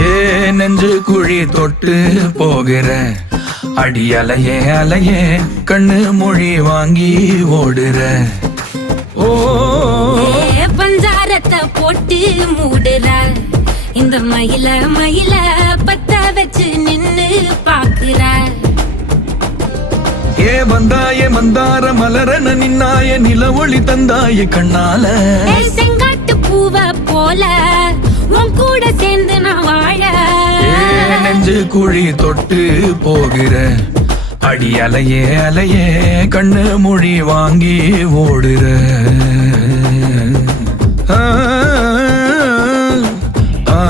ஏ நெஞ்சு குழி தொட்டு போகிற அடி அலையே அலையே கண்ணு மொழி வாங்கி ஓடுற. ஓ பஞ்சாரத்தை போட்டு மூடுற இந்த மயில மயில பத்த வச்சு நின்னு பாக்குற. ஏ வந்தாய மந்தார மலரன நின்னாய நில ஒளி தந்தாய கண்ணால. செங்காட்டு பூவ போல உன் கூட சேர்ந்து நான் வாழ. நெஞ்சு குழி தொட்டு போகிற அடி அலையே அலையே கண்ணு மொழி வாங்கி ஓடுற. ஆ ஆ